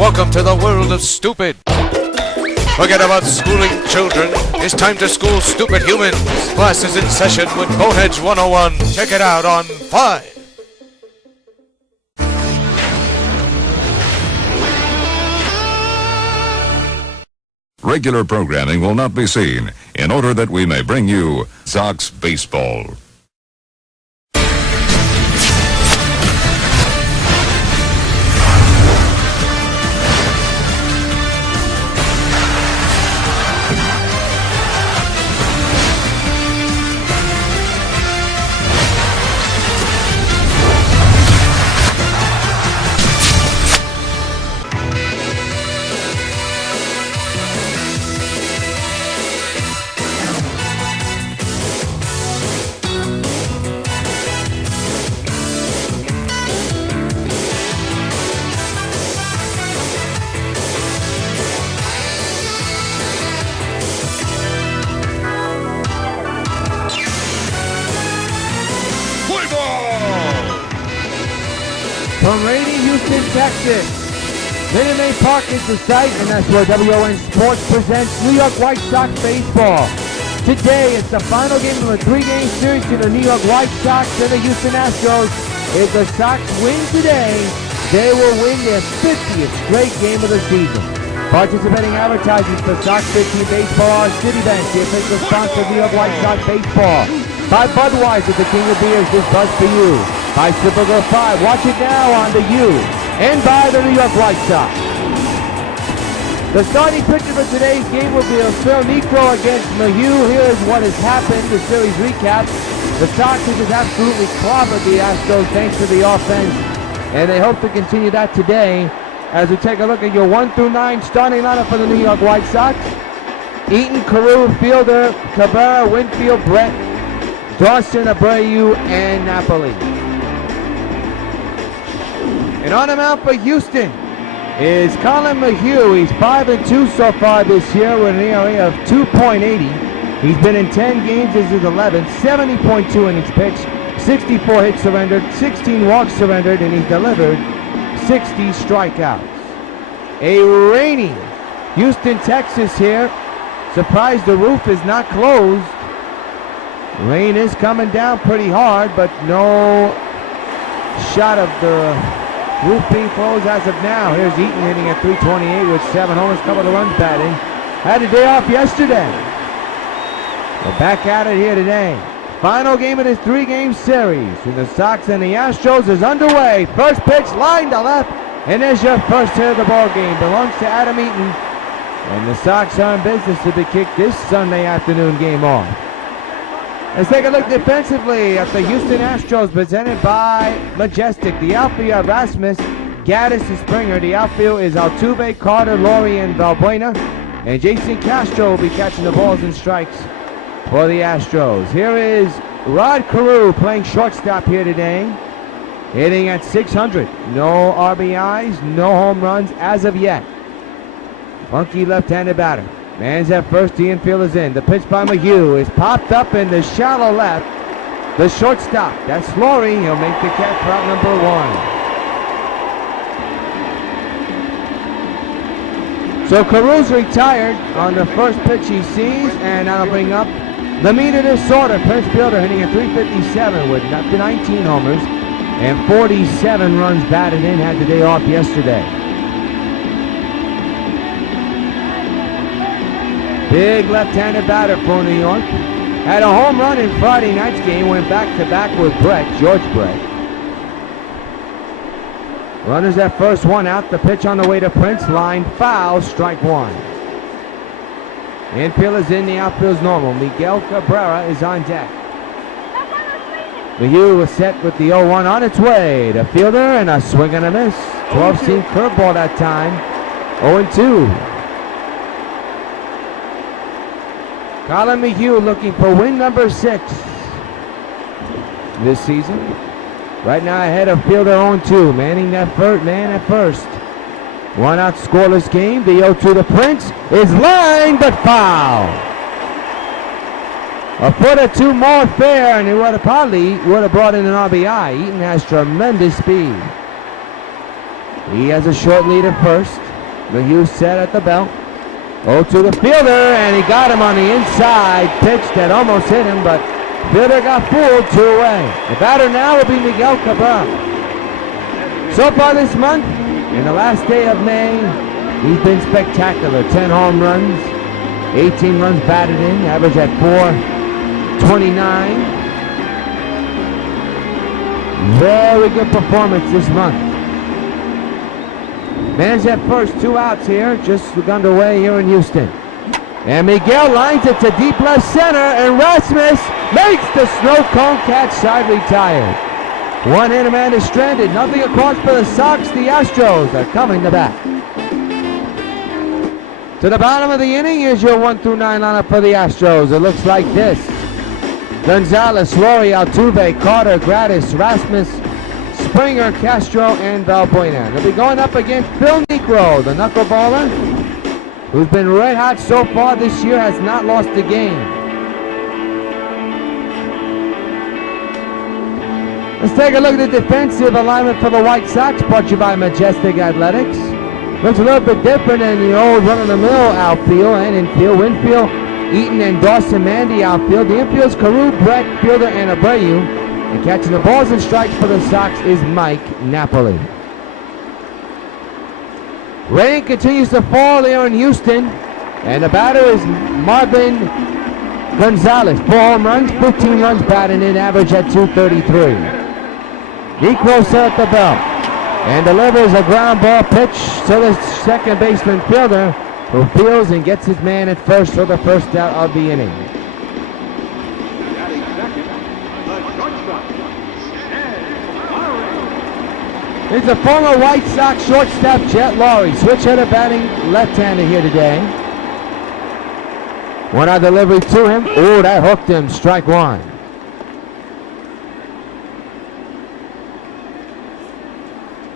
Welcome to the world of stupid. Forget about schooling children. It's time to school stupid humans. Class is in session with Boneheads 101. Check it out on 5. Regular programming will not be seen in order that we may bring you Sox Baseball. From rainy Houston, Texas, Minute Maid Ballpark is the site, and that's where WON Sports presents New York White Sox baseball. Today, it's the final game of a 3-game series to the New York White Sox and the Houston Astros. If the Sox win today, they will win their 50th straight game of the season. Participating advertisers for Sox 15 Baseball are Citibank, the official sponsor of New York White Sox baseball. By Budweiser, the king of beers, this buzz for you. By Supergirl 5, watch it now on the U. And by the New York White Sox. The starting pitcher for today's game will be Phil Niekro against Mayhew. Here is what has happened, the series recap. The Sox have just absolutely clobbered the Astros thanks to the offense, and they hope to continue that today. As we take a look at your 1 through 9 starting lineup for the New York White Sox. Eaton, Carew, Fielder, Cabrera, Winfield, Brett, Dawson, Abreu, and Napoli. And on the mound for Houston is Colin Mayhew. He's 5-2 so far this year with an ERA of 2.80. He's been in 10 games as his 11th, 70.2 innings pitched, 64 hits surrendered, 16 walks surrendered, and he's delivered 60 strikeouts. A rainy Houston, Texas here. Surprised the roof is not closed. Rain is coming down pretty hard, but no shot of the roof being closed as of now. Here's Eaton hitting at .328 with 7 homers, couple of runs batting. Had a day off yesterday. We're back at it here today. Final game of this 3-game series in the Sox and the Astros is underway. First pitch, line to left, and there's your first hit of the ball game. Belongs to Adam Eaton, and the Sox are in business to be kicked this Sunday afternoon game off. Let's take a look defensively at the Houston Astros, presented by Majestic. The outfield, you have Rasmus, Gaddis, and Springer. The outfield is Altuve, Carter, Laurie, and Valbuena. And Jason Castro will be catching the balls and strikes for the Astros. Here is Rod Carew playing shortstop here today, hitting at .600. No RBIs, no home runs as of yet. Funky left-handed batter. Man's at first, the infield is in. The pitch by Mayhew is popped up in the shallow left. The shortstop, that's Laurie. He'll make the catch for out number 1. So Carew's retired on the first pitch he sees, and that'll bring up the meat of this order. Prince Fielder hitting at .357 with up to 19 homers and 47 runs batted in. Had the day off yesterday. Big left-handed batter for New York. Had a home run in Friday night's game. Went back-to-back with George Brett. Runners at first, one out. The pitch on the way to Prince. Line foul, strike 1. Infield is in, the outfield's normal. Miguel Cabrera is on deck. Mayhew was set with the 0-1 on its way. The fielder and a swing and a miss. 12-seam curveball that time. 0-2. Colin Mayhew looking for win number 6 this season. Right now ahead of fielder 0-2. Man at first. 1 out scoreless game. The 0-2 to Prince is lined but foul. A foot or two more fair, and he would have brought in an RBI. Eaton has tremendous speed. He has a short lead at first. Mayhew set at the belt. Oh, to the fielder, and he got him on the inside pitch that almost hit him, but fielder got fooled, 2 away. The batter now will be Miguel Cabrera. So far this month, in the last day of May, he's been spectacular. 10 home runs, 18 runs batted in, average at .429. Very good performance this month. Man's at first, 2 outs here, just underway here in Houston. And Miguel lines it to deep left center, and Rasmus makes the snow cone catch, side retired. One hitter man is stranded, nothing across for the Sox. The Astros are coming to bat. To the bottom of the inning is your 1 through 9 lineup for the Astros. It looks like this. Gonzalez, Laurie, Altuve, Carter, Gratis, Rasmus, Springer, Castro, and Valbuena. They'll be going up against Phil Niekro, the knuckleballer, who's been red hot so far this year, has not lost a game. Let's take a look at the defensive alignment for the White Sox, brought to you by Majestic Athletics. Looks a little bit different than the old run-of-the-mill outfield and infield. Winfield, Eaton, and Dawson Mandy outfield. The infield's Carew, Brett, Fielder, and Abreu. And catching the balls and strikes for the Sox is Mike Napoli. Rain continues to fall here in Houston, and the batter is Marvin Gonzalez. 4 home runs, 15 runs batting in, average at .233. Niekro set at the belt and delivers a ground ball pitch to the second baseman Fielder, who fields and gets his man at first for the first out of the inning. Here's the former White Sox shortstop Jet Laurie. Switch hitter batting left-handed here today. 1-out delivery to him. Ooh, that hooked him. Strike 1.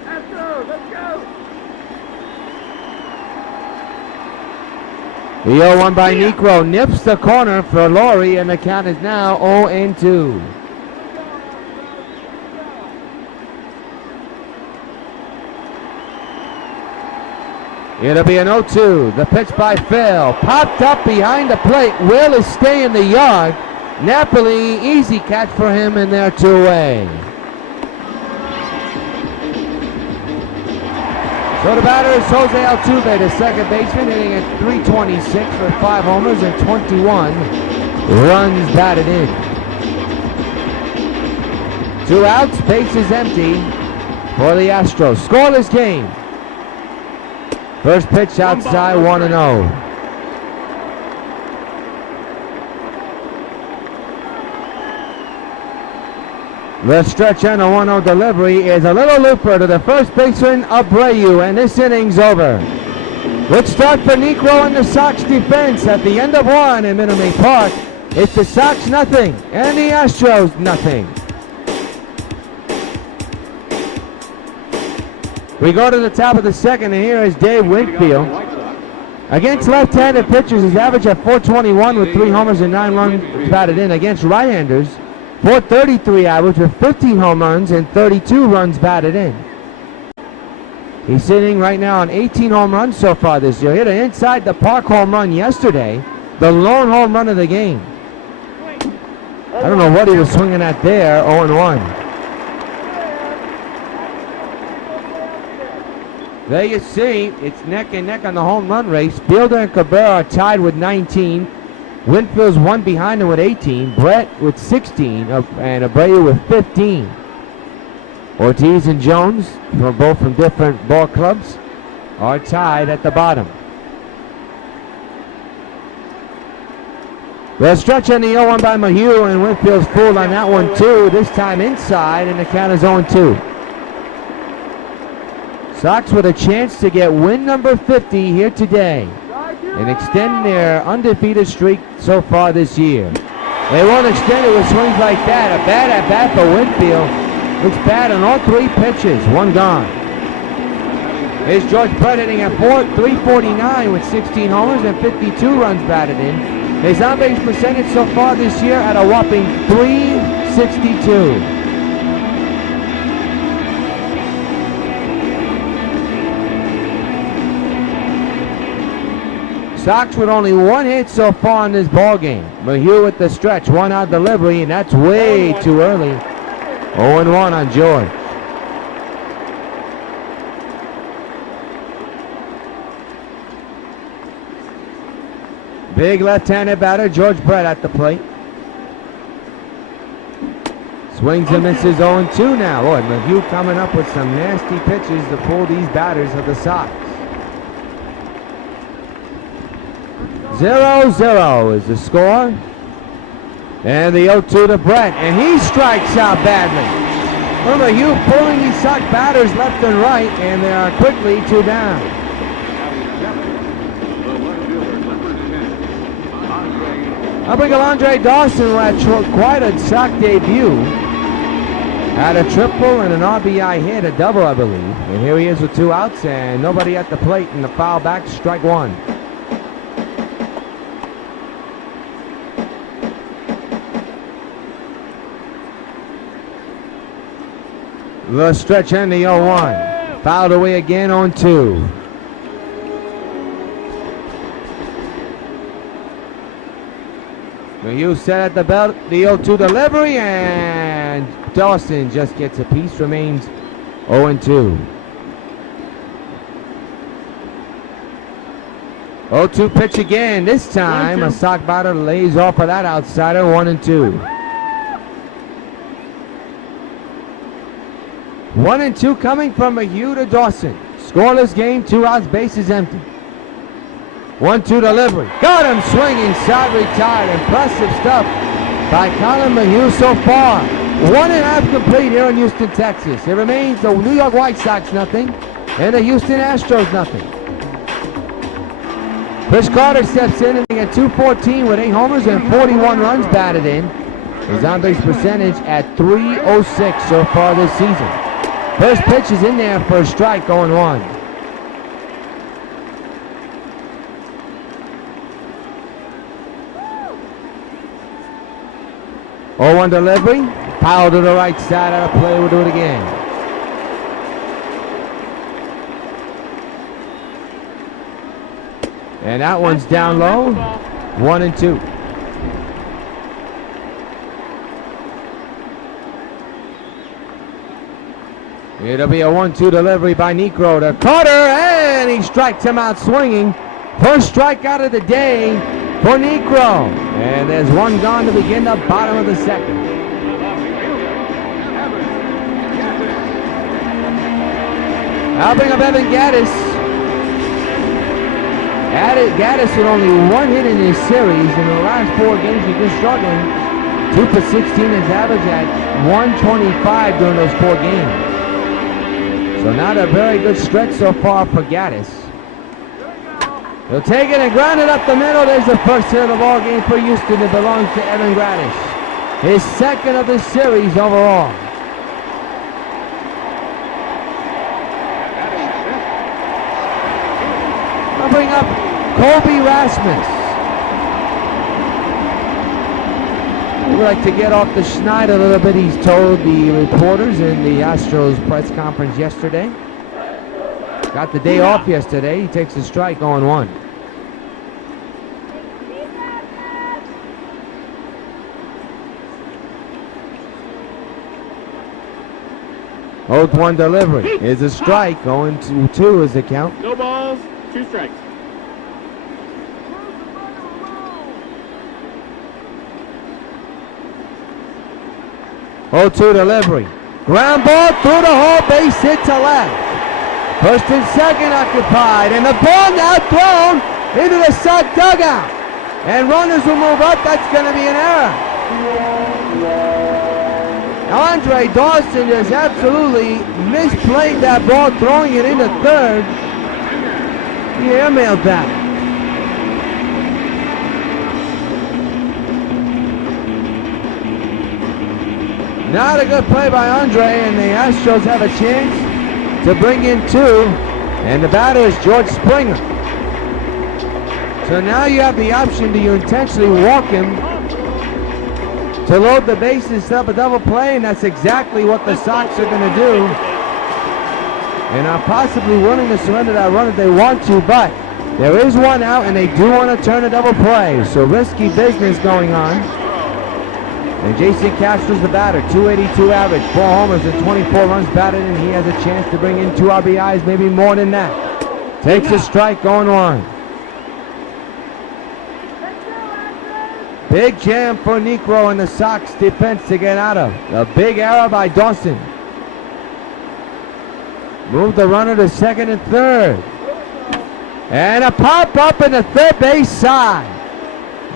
Astros, let's go. The 0-1 by Niekro nips the corner for Laurie, and the count is now 0-2. It'll be an 0-2. The pitch by Phil. Popped up behind the plate. Will is staying in the yard. Napoli, easy catch for him, and they're 2 away. So the batter is Jose Altuve, the second baseman, hitting at .326 for 5 homers and 21 runs batted in. 2 outs, base is empty for the Astros. Scoreless game. First pitch outside, 1-0. The stretch and a 1-0 delivery is a little looper to the first baseman, Abreu, and this inning's over. Good start for Niekro and the Sox defense at the end of 1 in Minute Maid Park. It's the Sox nothing and the Astros nothing. We go to the top of the second, and here is Dave Winfield. Against left-handed pitchers, he's average at .421 with 3 homers and 9 runs batted in. Against right-handers, .433 average with 15 home runs and 32 runs batted in. He's sitting right now on 18 home runs so far this year. Hit an inside the park home run yesterday, the lone home run of the game. I don't know what he was swinging at there, 0-1. There you see, it's neck and neck on the home run race. Fielder and Cabrera are tied with 19. Winfield's 1 behind him with 18. Brett with 16, and Abreu with 15. Ortiz and Jones, both from different ball clubs, are tied at the bottom. The stretch on the 0-1 by Mayhew, and Winfield's fooled on that one too. This time inside, and the count is 0-2. Sox with a chance to get win number 50 here today and extend their undefeated streak so far this year. They won't extend it with swings like that. A bad at bat for Winfield. Looks bad on all 3 pitches. 1 gone. Here's George Brett hitting at .349 with 16 homers and 52 runs batted in. His on-base percentage so far this year at a whopping .362. Sox with only one hit so far in this ball game. Mayhew with the stretch, one out delivery, and that's way too early. 0-1 on George. Big left-handed batter, George Brett at the plate. Swings and misses 0-2 now. Boy, Mayhew coming up with some nasty pitches to pull these batters of the Sox. 0-0 is the score. And the 0-2 to Brett, and he strikes out badly. Well, Mayhew pulling these Sox batters left and right, and they are quickly 2 down. Up we go, Andre Dawson, who had quite a Sox debut. Had a triple and an RBI hit, a double, I believe. And here he is with 2 outs and nobody at the plate, and the foul back, strike 1. The stretch and the 0-1. Fouled away again on 2. Mayhew set at the belt, the 0-2 delivery, and Dawson just gets a piece, remains 0-2. 0-2 pitch again. This time a Sox batter lays off of that outsider, 1-2. 1-2 coming from Mayhew to Dawson. Scoreless game, 2 outs, bases empty. 1-2 delivery. Got him swinging, side retired. Impressive stuff by Colin Mayhew so far. 1.5 complete here in Houston, Texas. It remains the New York White Sox nothing and the Houston Astros nothing. Chris Carter steps in and at 214 with 8 homers and 41 runs batted in. His on-base percentage at .306 so far this season. First pitch is in there for a strike, 0-1. 0-1 delivery. Foul to the right side out of play. We'll do it again. And that one's down low. 1-2. It'll be a 1-2 delivery by Necro to Carter, and he strikes him out swinging. First strikeout of the day for Necro. And there's 1 gone to begin the bottom of the second. Helping up Evan Gaddis. Gaddis with only 1 hit in this series. In the last 4 games he's been struggling. 2 for 16 is average at 125 during those 4 games. So not a very good stretch so far for Gaddis. He'll take it and ground it up the middle. There's the first hit of the ball game for Houston. It belongs to Evan Gaddis. His second of the series overall. I'll bring up Colby Rasmus. We'd like to get off the schneid a little bit, he's told the reporters in the Astros press conference yesterday. Got the day off yesterday. He takes a strike, 0-1. .1 delivery is a strike, 0-2 is the count. No balls, 2 strikes. .2 delivery. Ground ball through the hole, base hit to left. First and second occupied, and the ball now thrown into the Sox dugout. And runners will move up. That's going to be an error. Andre Dawson just absolutely misplayed that ball, throwing it into third. He airmailed that. Not a good play by Andre, and the Astros have a chance to bring in 2, and the batter is George Springer. So now you have the option to intentionally walk him to load the bases, set up a double play, and that's exactly what the Sox are going to do. And are possibly willing to surrender that run if they want to, but There is one out, and they do want to turn a double play, so risky business going on. And Jason Castro's the batter, 282 average, 4 homers and 24 runs batted, and he has a chance to bring in 2 RBIs, maybe more than that. Takes a strike, going on. Big jam for Necro and the Sox defense to get out of. A big error by Dawson. Move the runner to second and third. And a pop up in the third base side.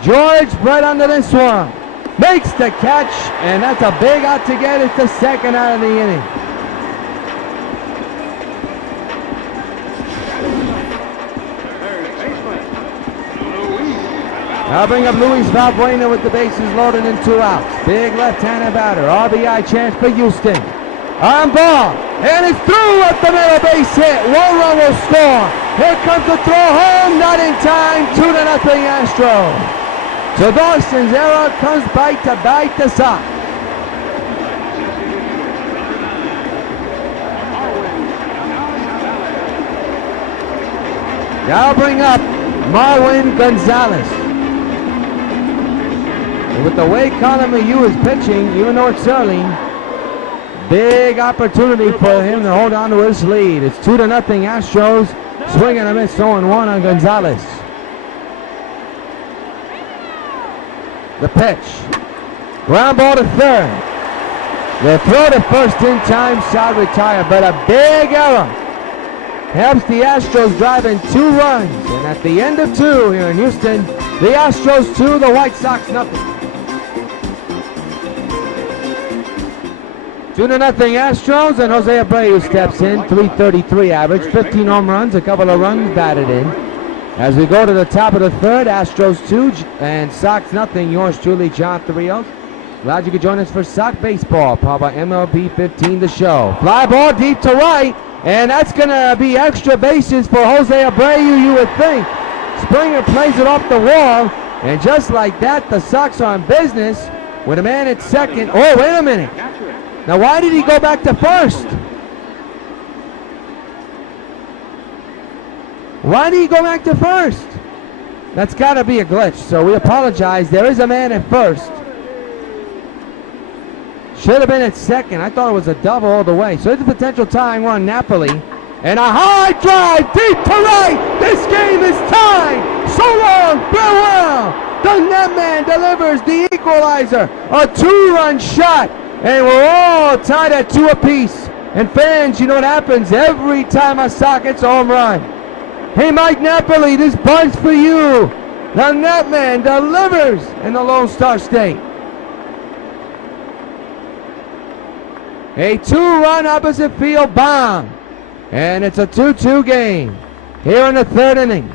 George Brett under this one. Makes the catch, and that's a big out to get. It's the second out of the inning. I'll bring up Luis Valbuena with the bases loaded and 2 outs. Big left-handed batter. RBI chance for Houston. On ball, and it's through at the middle, base hit. 1 run will score. Here comes the throw home, not in time. 2-0 Astros. So Dawson's error comes back to bite the Sox. Now bring up Marwin Gonzalez. And with the way Colin Mayu is pitching, even though it's early, big opportunity for him to hold on to his lead. It's 2-0 Astros. Swing and a miss, 0-1 on Gonzalez. The pitch. Ground ball to third. The throw to first in time, side retire, but a big error helps the Astros drive in 2 runs. And at the end of 2 here in Houston, the Astros 2, the White Sox nothing. 2-0 Astros, and Jose Abreu steps in, 333 average, 15 home runs, a couple of runs batted in. As we go to the top of the third, Astros 2 and Sox nothing. Yours truly, John Rios. Glad you could join us for Sox Baseball, powered by MLB 15 The Show. Fly ball deep to right, and that's going to be extra bases for Jose Abreu, you would think. Springer plays it off the wall, and just like that, the Sox are in business with a man at second. Oh, wait a minute. Now, why did he go back to first? Why did he go back to first? That's got to be a glitch, so we apologize. There is a man at first. Should have been at second. I thought it was a double all the way. So there's a potential tying run, Napoli. And a high drive deep to right. This game is tied. So long, farewell. The netman delivers the equalizer. A 2-run shot. And we're all tied at 2 apiece. And fans, you know what happens every time a Sox hits a home run. Hey, Mike Napoli, this bunt's for you. The netman delivers in the Lone Star State. A 2-run opposite field bomb. And it's a 2-2 game here in the 3rd inning.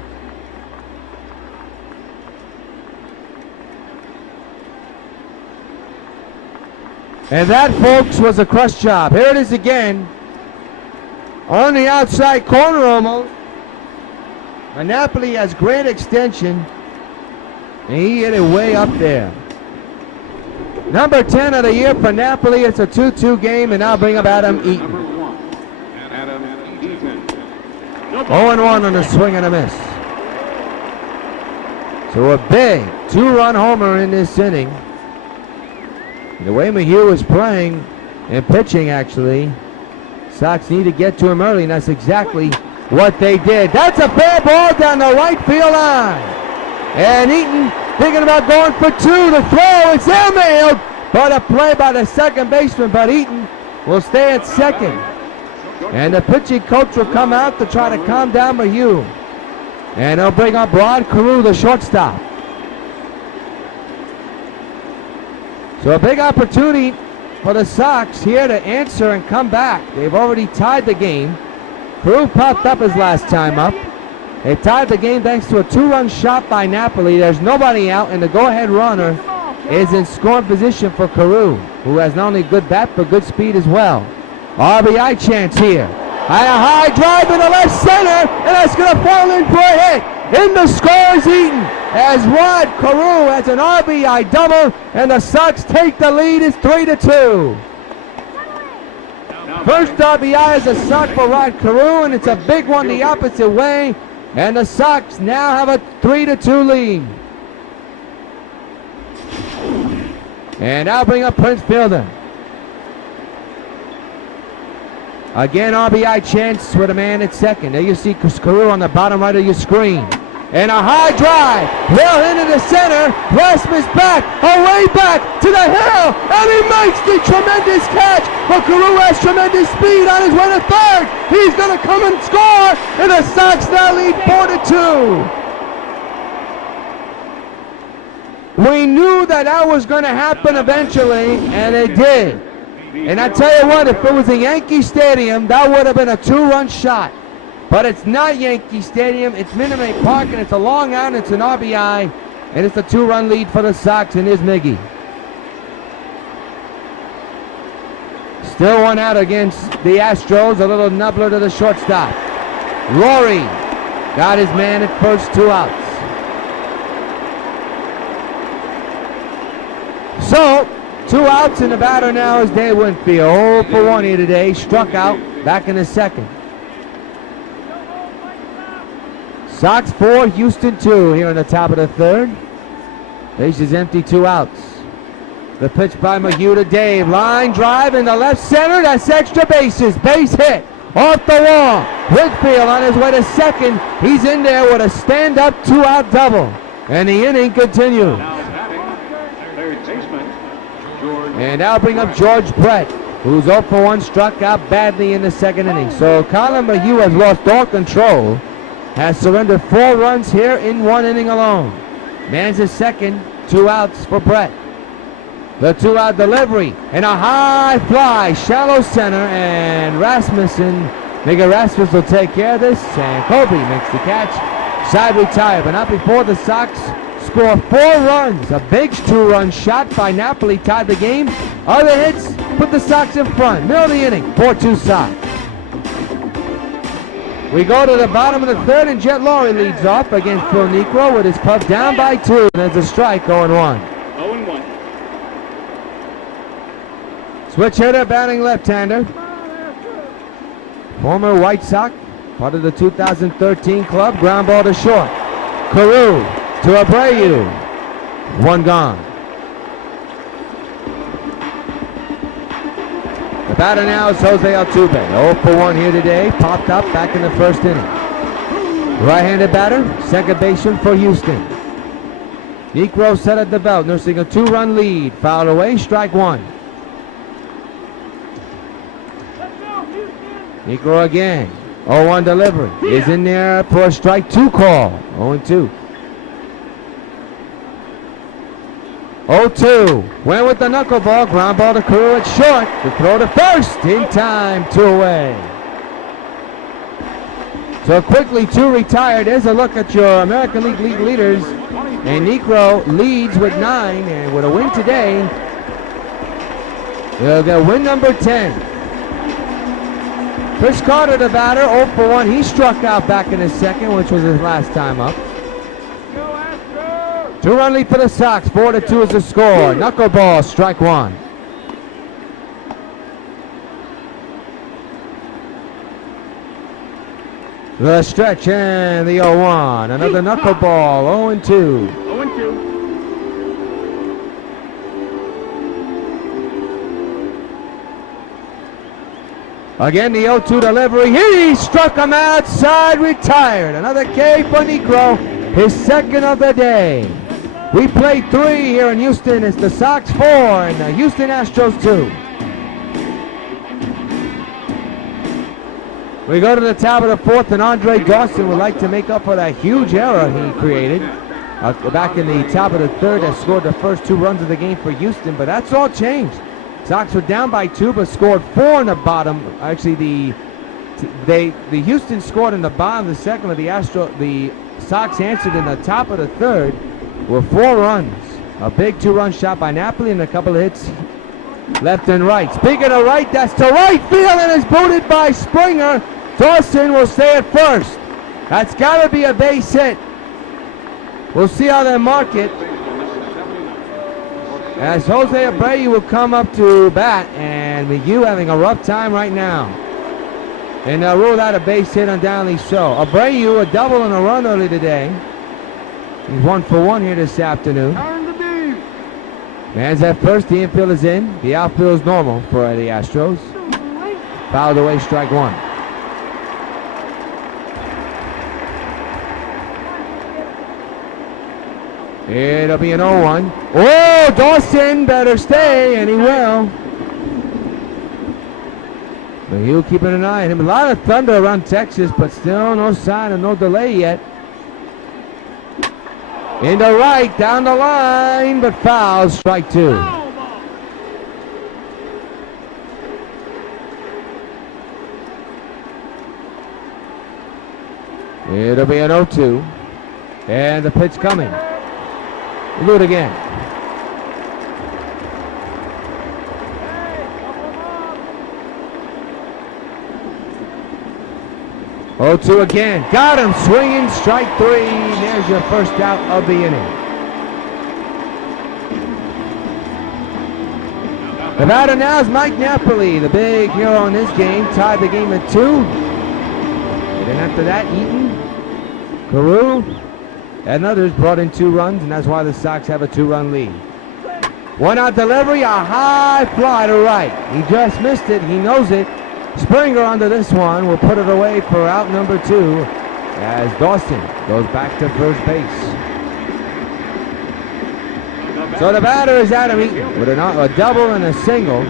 And that, folks, was a crush job. Here it is again. On the outside corner almost. And Napoli has great extension. And he hit it way up there. Number 10 of the year for Napoli. It's a 2-2 game, and I'll bring up Adam Eaton. 0-1 on a swing and a miss. So a big 2-run homer in this inning. And the way Mayhew is playing and pitching, actually, Sox need to get to him early, and that's exactly what they did. That's a fair ball down the right field line. And Eaton thinking about going for 2. The throw is airmailed, but a play by the second baseman. But Eaton will stay at second. And the pitching coach will come out to try to calm down Mayhew. And they'll bring up Rod Carew, the shortstop. So a big opportunity for the Sox here to answer and come back. They've already tied the game. Carew popped up his last time up. They tied the game thanks to a 2-run shot by Napoli. There's nobody out, and the go-ahead runner is in scoring position for Carew, who has not only good bat but good speed as well. RBI chance here. And a high drive in the left center, and that's going to fall in for a hit. In the score is Eaton, as Rod Carew has an RBI double, and the Sox take the lead. It's 3-2. First RBI is a Sox for Rod Carew, and it's a big one the opposite way And the Sox now have a 3-2 lead. And now bring up Prince Fielder. Again, RBI chance with a man at second. There you see Carew on the bottom right of your screen. And a high drive, well into the center. Rasmus back, away back to the hill, and he makes the tremendous catch. But Carew has tremendous speed on his way to third. He's going to come and score, and the Sox now lead 4-2. We knew that was going to happen eventually, and it did. And I tell you what, if it was a Yankee Stadium, that would have been a 2-run shot. But it's not Yankee Stadium, it's Minute Maid Park, and it's a long out, and it's an RBI, and it's a 2-run lead for the Sox, and here's Miggy. Still one out against the Astros, a little nubbler to the shortstop. Rory got his man at first, 2 outs. So, 2 outs, and the batter now is Dave Winfield. 0 for 1 here today, struck out, back in the second. Sox 4, Houston 2 here in the top of the third. Base is empty, 2 outs. The pitch by Mayhew to Dave. Line drive in the left center. That's extra bases. Base hit off the wall. Whitfield on his way to second. He's in there with a stand-up 2-out double. And the inning continues. And now bring up George Brett, who's 0 for 1, struck out badly in the second inning. So Colin Mayhew has lost all control. Has surrendered 4 runs here in 1 inning alone. Man's his second, 2 outs for Brett. The 2-out delivery and a high fly, shallow center, and Miguel Rasmus will take care of this, and Kobe makes the catch. Side retired, but not before the Sox score 4 runs. A big 2-run shot by Napoli tied the game. Other hits put the Sox in front. Middle of the inning, 4-2 Sox. We go to the bottom of the third, and Jet Laurie leads off against Phil Niekro with his club down by 2. And there's a strike, 0-1. 0-1. Switch hitter, batting left-hander. Former White Sox, part of the 2013 club. Ground ball to short. Carew to Abreu. 1 gone. The batter now is Jose Altuve. 0 for 1 here today. Popped up back in the first inning. Right-handed batter, second baseman for Houston. Niekro set at the belt, nursing a 2-run lead. Fouled away, strike 1. Niekro again. 0-1 delivery. Is in there for a strike 2 call. 0-2. 0-2. Went with the knuckleball. Ground ball to Carew at short. To throw to first. In time. 2 away. So quickly 2 retired. There's a look at your American League leaders. And Niekro leads with 9. And with a win today, they'll get win number 10. Chris Carter, the batter, 0 for 1. He struck out back in his second, which was his last time up. 2-run lead for the Sox. 4-2 is the score. Knuckleball, strike 1. The stretch and the 0-1. Another knuckleball. 0-2. 0-2. Again, the 0-2 delivery. He struck him outside, retired. Another K for Niekro, his second of the day. We played 3 here in Houston. It's the Sox 4 and the Houston Astros 2. We go to the top of the 4th, and Andre Dawson would like to make up for that huge error he created back in the top of the 3rd that scored the first 2 runs of the game for Houston, but that's all changed. Sox were down by 2, but scored 4 in the bottom. Actually, the Houston scored in the bottom of the second, but the Sox answered in the top of the 3rd with 4 runs. A big 2-run shot by Napoli and a couple of hits left and right. Speaking of right, that's to right field and is booted by Springer. Dawson will stay at first. That's got to be a base hit. We'll see how they mark it. As Jose Abreu will come up to bat, and Mayhew having a rough time right now. And they'll rule out a base hit on Downey Show. Abreu, a double and a run early today. He's 1 for 1 here this afternoon. Man's at first, the infield is in. The outfield is normal for the Astros. Fouled away, strike one. It'll be an 0-1. Oh, Dawson better stay, and he will. But he'll keeping an eye on him. A lot of thunder around Texas, but still no sign of no delay yet. Into right, down the line, but foul, strike two. It'll be an 0-2. And the pitch coming. We'll do it again. Oh, 2 again. Got him. Swinging. Strike three. There's your first out of the inning. The batter now is Mike Napoli, the big hero in this game. Tied the game at 2. And then after that, Eaton, Carew, and others brought in 2 runs, and that's why the Sox have a 2-run lead. 1 out delivery, a high fly to right. He just missed it. He knows it. Springer onto this one will put it away for out number 2 as Dawson goes back to first base. So the batter is Adam Eaton with a double and a single.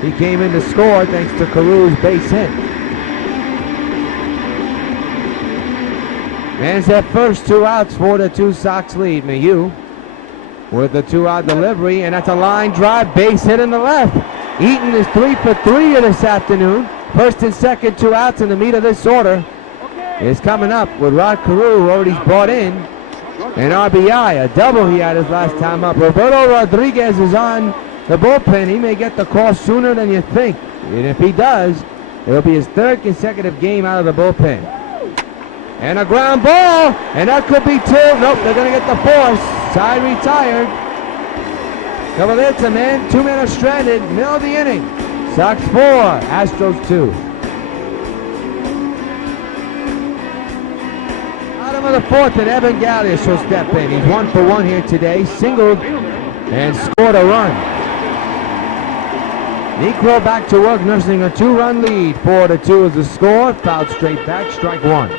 He came in to score thanks to Carew's base hit. Man's at first, 2 outs for the 2 Sox lead. Mayhew with the 2-out delivery, and that's a line drive, base hit in the left. Eaton is 3 for 3 this afternoon. First and second, 2 outs, in the meat of this order is coming up with Rod Carew, who already brought in an RBI, a double he had his last time up. Roberto Rodriguez is on the bullpen. He may get the call sooner than you think, and if he does, it'll be his 3rd consecutive game out of the bullpen. And a ground ball, and that could be 2. Nope, they're going to get the 4th. Side retired. Couple hits, a man, 2 men are stranded. Middle of the inning. Sox 4, Astros 2. Bottom of the 4th, and Evan Gallius will step in. He's 1 for 1 here today. Singled and scored a run. Necro back to work, nursing a 2-run lead. 4-2 is the score. Fouled straight back, strike 1.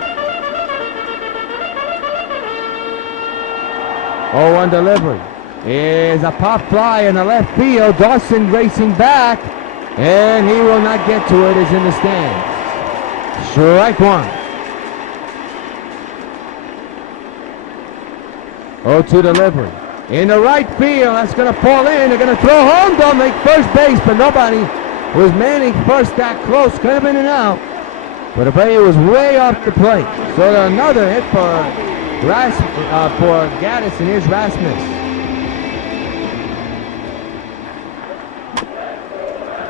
0-1 delivery. Is a pop fly in the left field. Dawson racing back, and he will not get to it. It's in the stands. Strike 1. 0-2 delivery. In the right field, that's going to fall in. They're going to throw home. Don't make first base, but nobody was manning first that close. Could have been an out, but Abreu was way off the plate. So another hit for Gaddis, and here's Rasmus.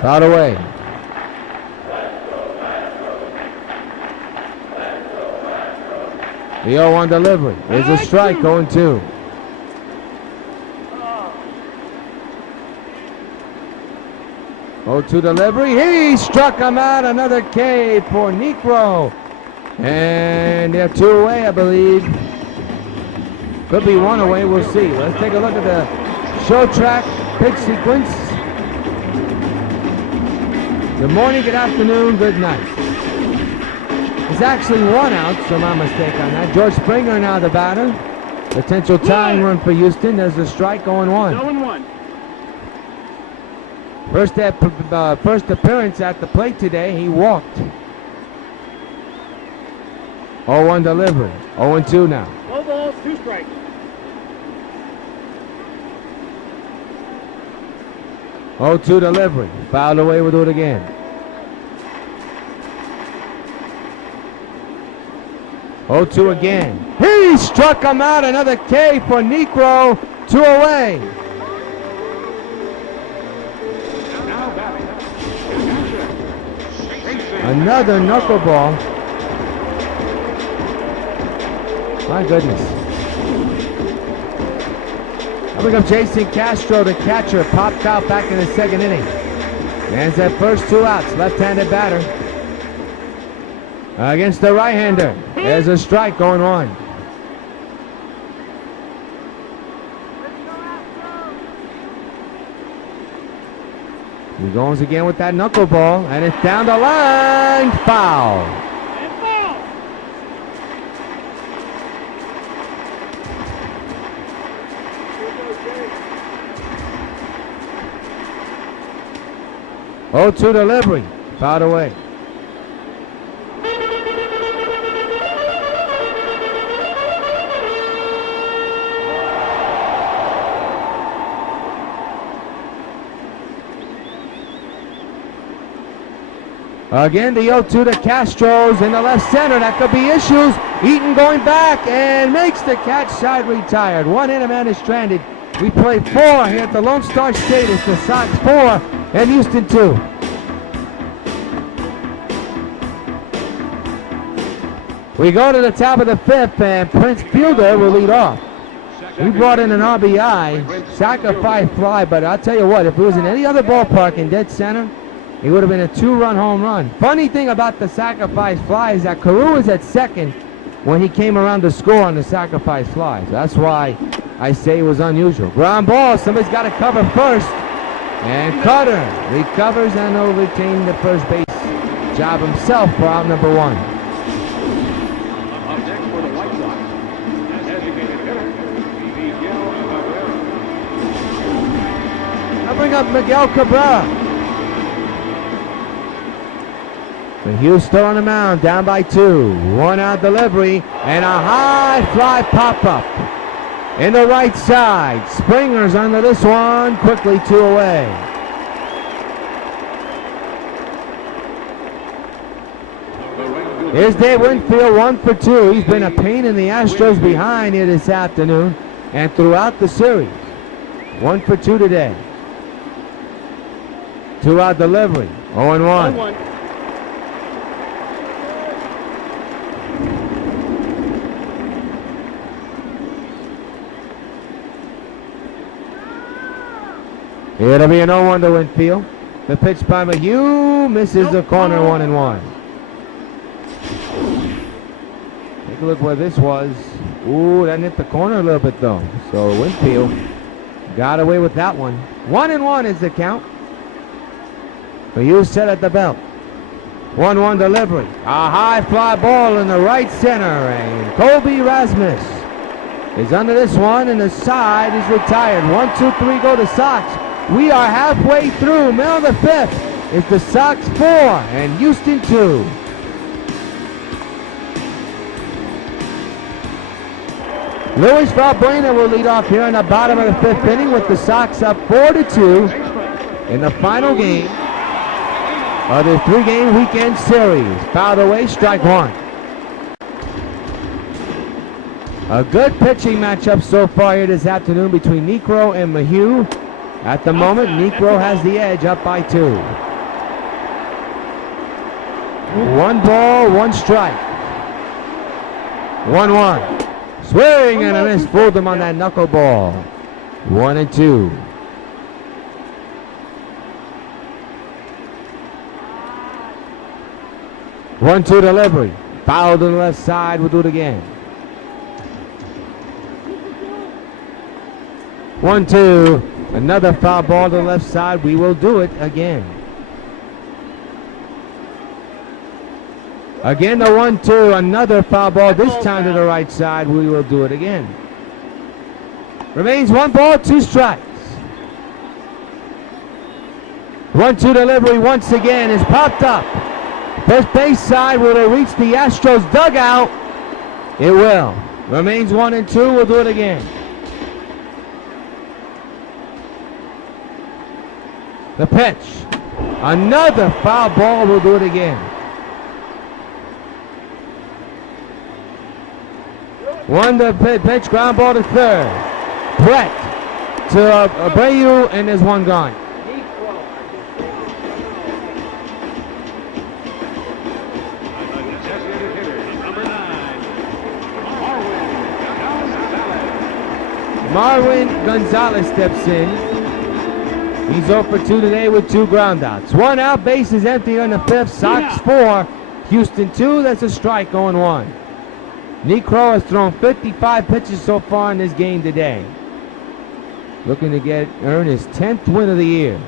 Fouled away. The 0-1 delivery is a strike, 0-2. Delivery. He struck him out. Another K for Necro. And they're 2 away, I believe. Could be 1 away. We'll see. Let's take a look at the show track pitch sequence. Good morning, good afternoon, good night. It's actually 1 out, so my mistake on that. George Springer now the batter. Potential tying run for Houston. There's a strike, 0-1. 0-1. First appearance at the plate today, he walked. 0-1 delivery. 0-2 now. 4 balls, 2 strikes. 0-2 delivery. Fouled away, we'll do it again. 0-2 again. He struck him out. Another K for Necro. 2 away. Another knuckleball. My goodness. Here we come Jason Castro, the catcher, popped out back in the 2nd inning. Man's at first, 2 outs, left-handed batter. against the right-hander. There's a strike going on. He goes again with that knuckleball, and it's down the line. Foul. 0-2 delivery. Fouled away. Again, the 0-2 to Castros in the left center. That could be issues. Eaton going back and makes the catch. Side retired. One in, a man is stranded. We play 4 here at the Lone Star State. It's the Sox 4 and Houston 2. We go to the top of the 5th, and Prince Fielder will lead off. He brought in an RBI, sacrifice fly, but I'll tell you what, if it was in any other ballpark in dead center, it would have been a 2-run home run. Funny thing about the sacrifice fly is that Carew was at second when he came around to score on the sacrifice fly. So that's why I say it was unusual. Ground ball, somebody's got to cover first. And Cutter recovers and will retain the first base job himself for out number 1. Up next for the White Sox, designated hitter, Miguel Cabrera. I'll bring up Miguel Cabrera. The Houston on the mound, down by 2. 1 out delivery, and a high fly pop-up. In the right side, Springer's under this one, quickly 2 away. Here's Dave Winfield, 1 for 2. He's been a pain in the Astros behind here this afternoon and throughout the series. 1 for 2 today. 2 out delivery, 0-1. It'll be an 0-1 to Winfield. The pitch by Mayhew misses the corner, 1-1. Take a look where this was. Ooh, that hit the corner a little bit though. So Winfield got away with that one. 1-1 is the count. Mayhew set at the belt. 1-1 delivery. A high fly ball in the right center, and Colby Rasmus is under this one, and the side is retired. 1, 2, 3 go to Sox. We are halfway through. Middle of the 5th. It's the Sox 4 and Houston 2. Luis Valbuena will lead off here in the bottom of the 5th inning with the Sox up 4-2 in the final game of the 3-game weekend series. Fouled away, strike 1. A good pitching matchup so far here this afternoon between Niekro and Mayhew. At the moment, Niekro has the edge, up by 2. 1 ball, 1 strike. 1-1. Swing and a miss, fooled him on that knuckleball. 1-2. One-two delivery. Foul to the left side. We'll do it again. 1-2. Another foul ball to the left side. We will do it again. Again, the 1-2. Another foul ball. This time to the right side. We will do it again. Remains 1 ball, 2 strikes. 1-2 delivery once again is popped up. First base side, will it reach the Astros dugout? It will. Remains 1-2. We'll do it again. The pitch. Another foul ball. We'll do it again. 1 to pitch, ground ball to third. Brett to Abreu, and there's 1 gone. Marwin Gonzalez steps in. He's 0 for 2 today with 2 groundouts. 1 out, base is empty on the 5th. Sox 4, Houston 2, that's a strike, 0-1. Necro has thrown 55 pitches so far in this game today. Looking to earn his 10th win of the year.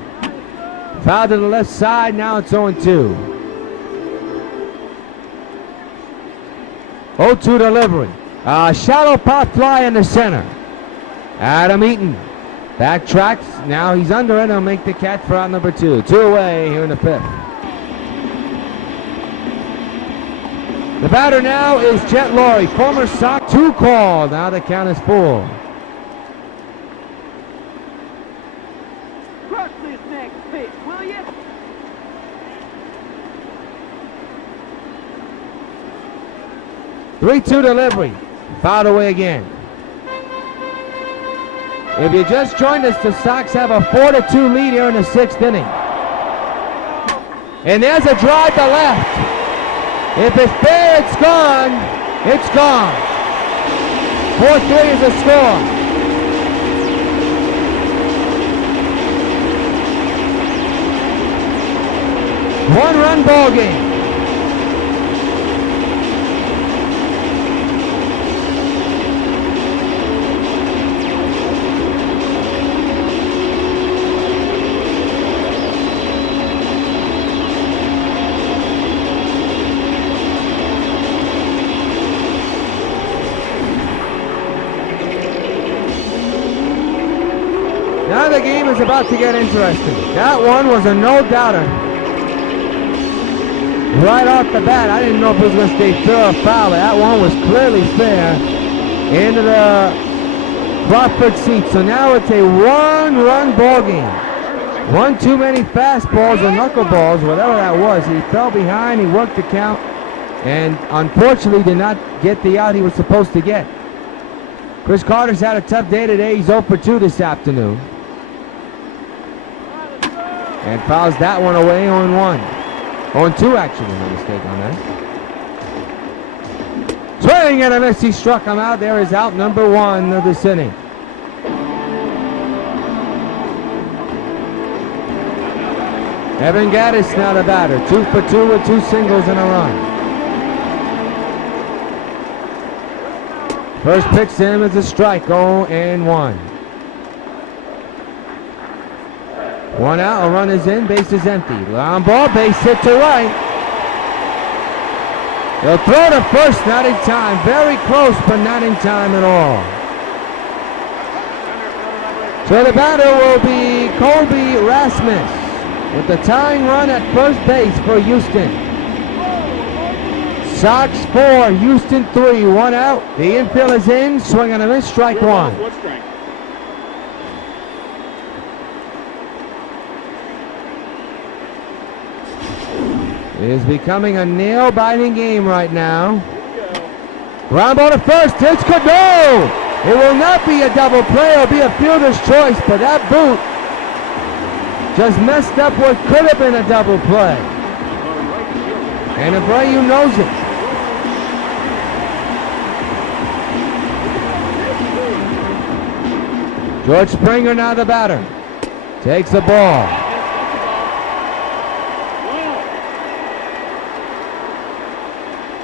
Foul to the left side, now it's 0-2. 0-2 delivery. Shallow pop fly in the center. Adam Eaton backtracks. Now he's under it. He'll make the catch for out number 2. 2 away here in the 5th. The batter now is Jet Laurie, former Sox. 2 called. Now the count is 4. Crush this next pitch, will you? Three-2 delivery. Fouled away again. If you just joined us, the Sox have a 4-2 lead here in the 6th inning. And there's a drive to left. If it's fair, it's gone. It's gone. 4-3 is the score. One-run ball game. Now the game is about to get interesting. That one was a no-doubter. Right off the bat, I didn't know if it was going to stay fair or foul. That one was clearly fair into the Crawford seat. So now it's a one-run ball game. One too many fastballs or knuckleballs, whatever that was. He fell behind, he worked the count, and unfortunately did not get the out he was supposed to get. Chris Carter's had a tough day today. He's 0 for 2 this afternoon. And fouls that one away, 0-1. 0-2 actually, no mistake on that. Swing and a miss, he struck him out. There is out number 1 of this inning. Evan Gaddis now the batter. 2 for 2 with 2 singles and a run. First pitch to him is a strike, 0-1. 1 out, a run is in, base is empty. Long ball, base hit to right. He'll throw to first, not in time. Very close, but not in time at all. So the batter will be Colby Rasmus with the tying run at first base for Houston. Sox 4, Houston 3, 1 out. The infield is in, swing and a miss, strike 1. It is becoming a nail-biting game right now. Ground ball to first, it's Cano! It will not be a double play, it'll be a fielder's choice, but that boot just messed up what could have been a double play. And Abreu knows it. George Springer now the batter. Takes the ball.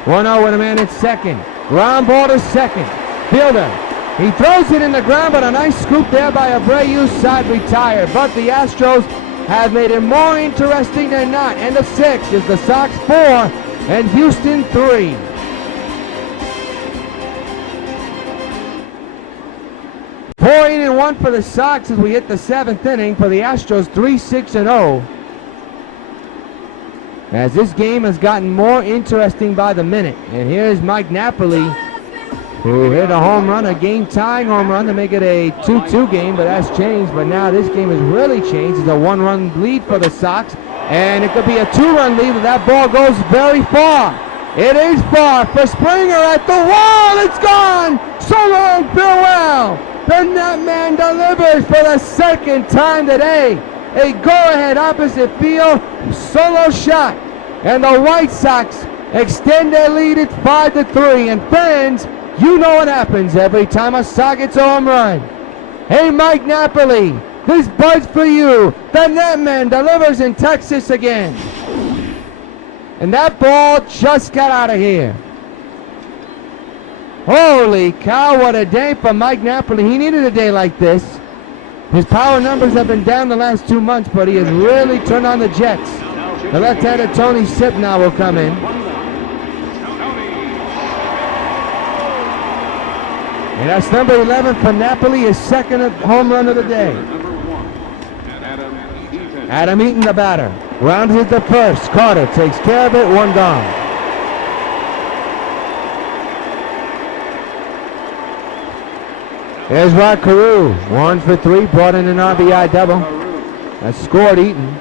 1-0 with a man at second. Ground ball to second. Fielder. He throws it in the ground, but a nice scoop there by Abreu. Side retired. But the Astros have made it more interesting than not. End of 6 is the Sox 4 and Houston 3. Four 8-1 for the Sox as we hit the 7th inning. For the Astros, 3-6-0. As this game has gotten more interesting by the minute. And here's Mike Napoli, who hit a home run, a game-tying home run to make it a 2-2 game, but that's changed. But now this game has really changed. It's a 1-run lead for the Sox, and it could be a 2-run lead if that ball goes very far. It is far for Springer at the wall. It's gone. So long, farewell. The net man delivers for the 2nd time today. A go-ahead opposite field solo shot, and the White Sox extend their lead at 5-3. And fans, you know what happens every time a Sox gets a home run. Hey, Mike Napoli, this bud's for you. The netman delivers in Texas again. And that ball just got out of here. Holy cow, what a day for Mike Napoli. He needed a day like this. His power numbers have been down the last 2 months, but he has really turned on the jets. The left-hander Tony Sipp now will come in. And that's number 11 for Napoli, his second home run of the day. Adam Eaton, the batter. Rounds it to first. Carter takes care of it, 1 gone. There's Rod Carew, 1 for 3, brought in an RBI double. Has scored Eaton.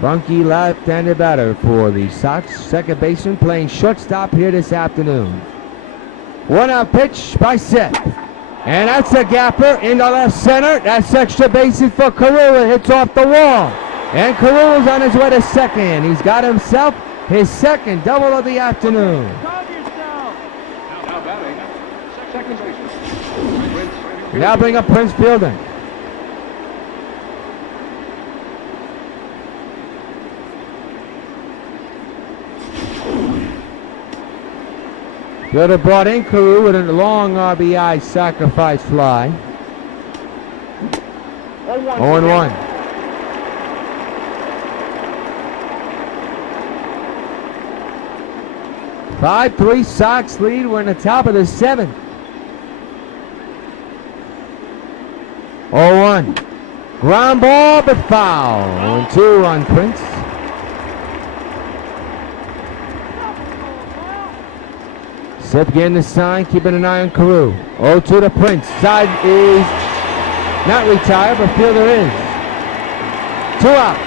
Funky left-handed batter for the Sox. Second baseman playing shortstop here this afternoon. 1-out pitch by Sipp. And that's a gapper into left center. That's extra bases for Carew. It hits off the wall. And Carew is on his way to second. He's got himself his second double of the afternoon. Now bring up Prince Fielding. Could have brought in Carew with a long RBI sacrifice fly. 0-1. 5-3 Sox lead. We're in the top of the 7th. 0-1. Ground ball, but foul. 0-2 on Prince. Sipp getting the sign, keeping an eye on Carew. 0-2 to Prince. Side is not retired, but fielder is. 2 outs.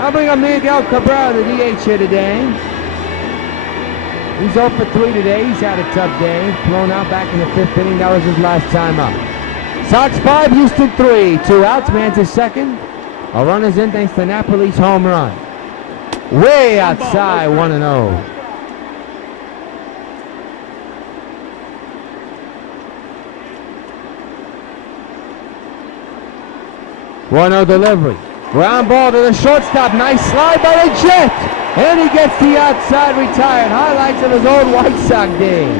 I'll bring up Miguel Cabrera, the DH here today. He's 0 for 3 today. He's had a tough day. Flown out back in the 5th inning. That was his last time up. Sox 5, Houston 3. 2 outs. Man to second. A run is in thanks to Napoli's home run. Way outside, 1-0. One-0 delivery. Ground ball to the shortstop. Nice slide by the Jet. And he gets the outside, retired. Highlights of his old White Sox days.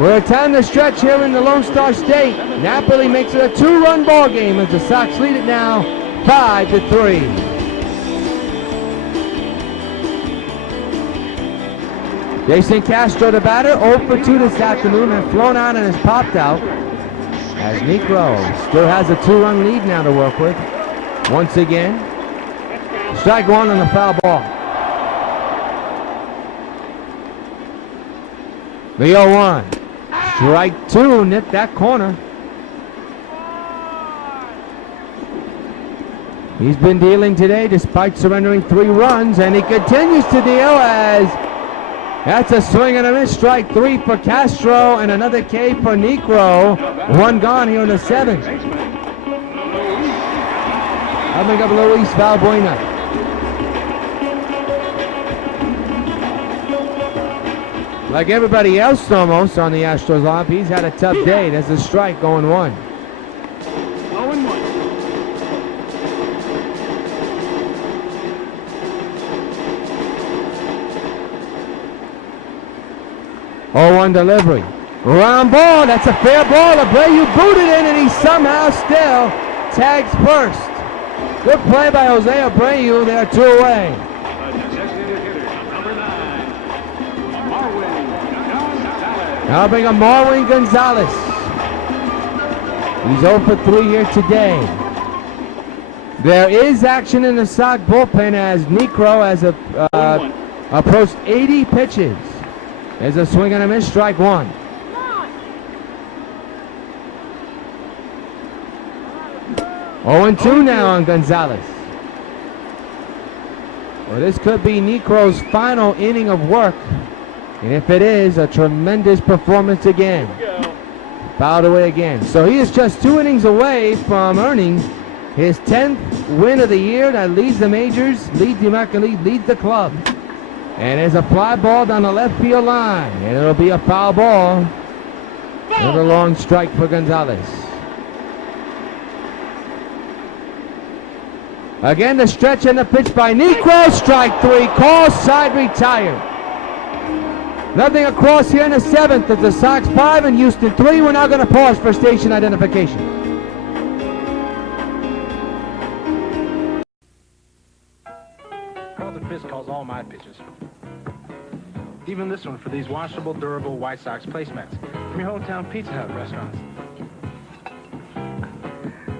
We're at time to stretch here in the Lone Star State. Napoli makes it a 2-run ball game as the Sox lead it now 5-3. Jason Castro, the batter, 0 for 2 this afternoon, and flown out and has popped out. As Negro still has a 2-run lead now to work with. Once again, strike 1 on the foul ball. The 0-1. Strike 2, nipped that corner. He's been dealing today despite surrendering 3 runs, and he continues to deal as that's a swing and a miss. Strike 3 for Castro and another K for Negro. 1 gone here in the 7th. I'll bring up Luis Valbuena. Like everybody else almost on the Astros lineup, he's had a tough day. There's a strike going 1. 0-1 delivery. Ground ball. That's a fair ball. Abreu booted in, and he somehow still tags first. Good play by Jose Abreu. They're 2 away. Now bring up Marwin Gonzalez. He's 0 for 3 here today. There is action in the Sox bullpen as Negro has approached 80 pitches. There's a swing and a miss, strike 1. Oh, and 2 now on Gonzalez. Well, this could be Negro's final inning of work. And if it is, a tremendous performance again. Fouled away again. So he is just 2 innings away from earning his 10th win of the year that leads the majors, leads the American League, leads the club. And there's a fly ball down the left field line. And it'll be a foul ball. Another long strike for Gonzalez. Again, the stretch and the pitch by Negro. Strike three. Call, side retired. Nothing across here in the 7th. It's the Sox 5 and Houston 3. We're now going to pause for station identification. Carlton Fisk calls all my pitches. Even this one for these washable, durable White Sox placemats from your hometown Pizza Hut restaurants.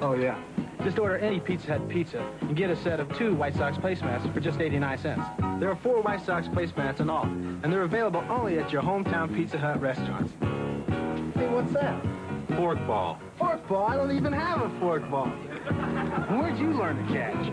Oh, yeah. Just order any Pizza Hut pizza and get a set of 2 White Sox placemats for just 89 cents. There are 4 White Sox placemats in all, and they're available only at your hometown Pizza Hut restaurants. Hey, what's that? Fork ball. Fork ball? I don't even have a fork ball. Where'd you learn to catch?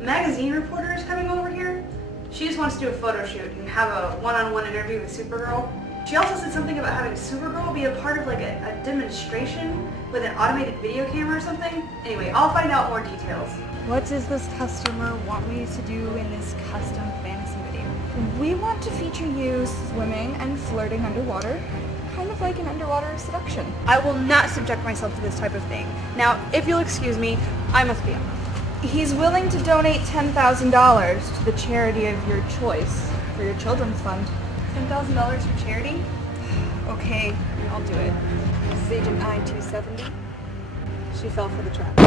Magazine reporter is coming over here. She just wants to do a photo shoot and have a one-on-one interview with Supergirl. She also said something about having Supergirl be a part of like a demonstration with an automated video camera or something. Anyway, I'll find out more details. What does this customer want me to do in this custom fantasy video? We want to feature you swimming and flirting underwater, kind of like an underwater seduction. I will not subject myself to this type of thing. Now, if you'll excuse me, I must be on. He's willing to donate $10,000 to the charity of your choice for your children's fund. $10,000 for charity? Okay, I'll do it. This is Agent I-270. She fell for the trap.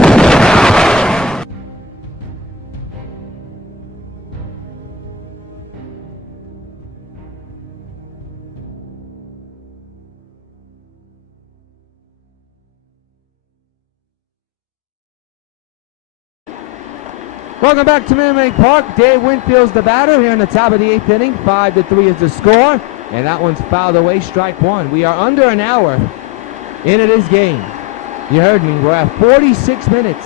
Welcome back to Minute Maid Ballpark. Dave Winfield's the batter here in the top of the 8th inning. 5-3 is the score, and that one's fouled away, strike one. We are under an hour into this game. You heard me. We're at 46 minutes.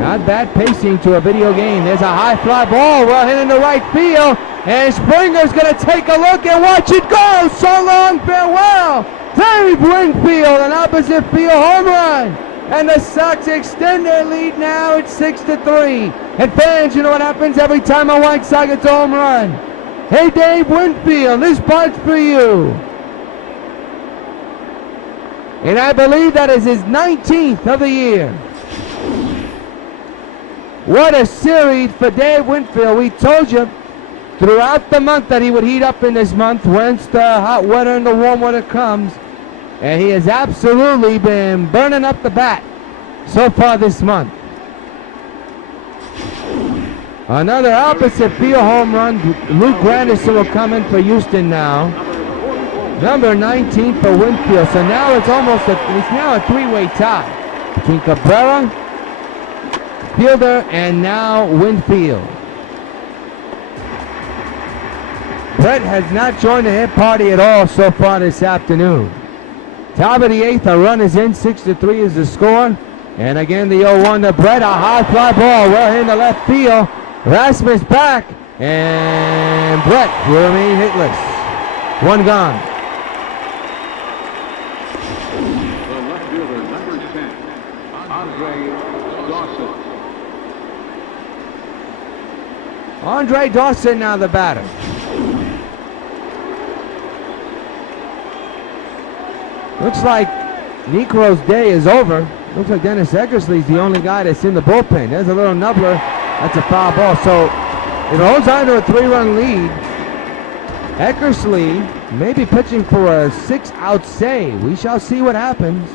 Not bad pacing to a video game. There's a high fly ball. Well hit in the right field, and Springer's going to take a look and watch it go. So long, farewell. Dave Winfield, an opposite field home run. And the Sox extend their lead now. It's 6-3. And fans, you know what happens every time a White Sox gets a home run? Hey, Dave Winfield, this part's for you. And I believe that is his 19th of the year. What a series for Dave Winfield. We told you throughout the month that he would heat up in this month once the hot weather and the warm weather comes. And he has absolutely been burning up the bat so far this month. Another opposite field home run. Luke Granderson will come in for Houston now. Number 19 for Winfield. So now it's now a three-way tie between Cabrera, Fielder, and now Winfield. Brett has not joined the hit party at all so far this afternoon. Top of the 8th, a run is in, 6-3 is the score. And again, the 0-1 to Brett, a high fly ball, well hit in the left field. Rasmus back, and Brett will remain hitless. One gone. The left fielder, number 10, Andre Dawson. Andre Dawson now the batter. Looks like Necro's day is over. Looks like Dennis Eckersley's the only guy that's in the bullpen. There's a little nubbler. That's a foul ball. So it holds on to a 3-run lead. Eckersley may be pitching for a 6-out save. We shall see what happens.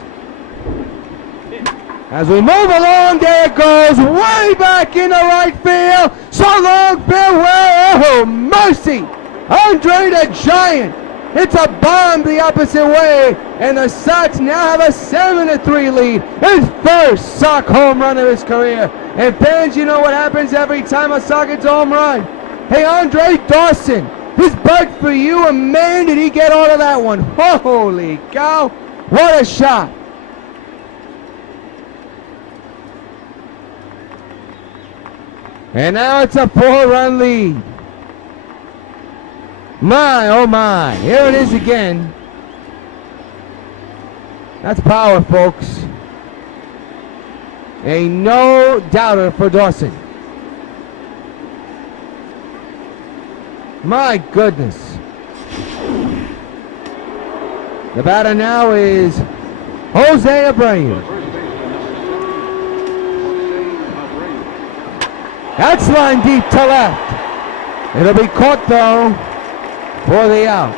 As we move along, there it goes. Way back in the right field. So long, farewell. Oh, mercy. Andre the Giant. It's a bomb the opposite way, and the Sox now have a 7-3 lead. His first Sox home run of his career. And fans, you know what happens every time a Sox gets a home run. Hey, Andre Dawson, This bug for you, and man, did he get all of that one. Holy cow. What a shot. And now it's a 4-run lead. My, oh my. Here it is again. That's power, folks. A no doubter for Dawson. My goodness. The batter now is Jose Abreu. That's line deep to left. It'll be caught though for the out.